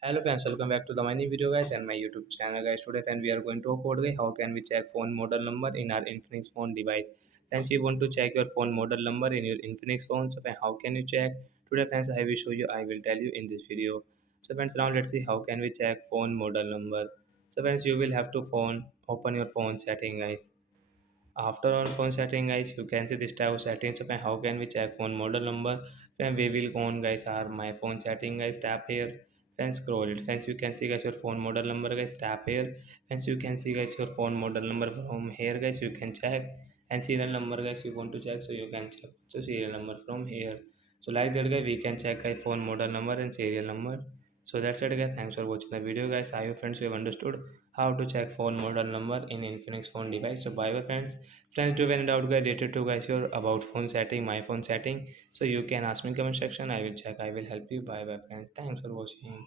Hello friends, welcome back to the my new video guys and my YouTube channel guys. Today friends we are going to talk about how can we check phone model number in our Infinix phone device. Friends, you want to check your phone model number in your Infinix phone. So friends, how can you check? Today friends I will show you. I will tell you in this video. So friends, now let's see how can we check phone model number. So friends, you will have to open your phone setting guys. After on phone setting guys, you can see this type of settings. Okay, how can we check phone model number? Then we will go on guys our my phone setting guys, tap here, then scroll it. Friends, you can see guys your phone model number guys, tap here. Friends, you can see guys your phone model number from here guys, you can check. And serial number guys you want to check, so you can check so serial number from here. So like that guys, we can check guys phone model number and serial number. So that's it guys, thanks for watching the video guys. I hope friends you have understood how to check phone model number in Infinix phone device. So bye bye friends. Friends, do find out guys related to guys your about phone setting, my phone setting. So you can ask me in comment section. I will check. I will help you. Bye bye friends. Thanks for watching.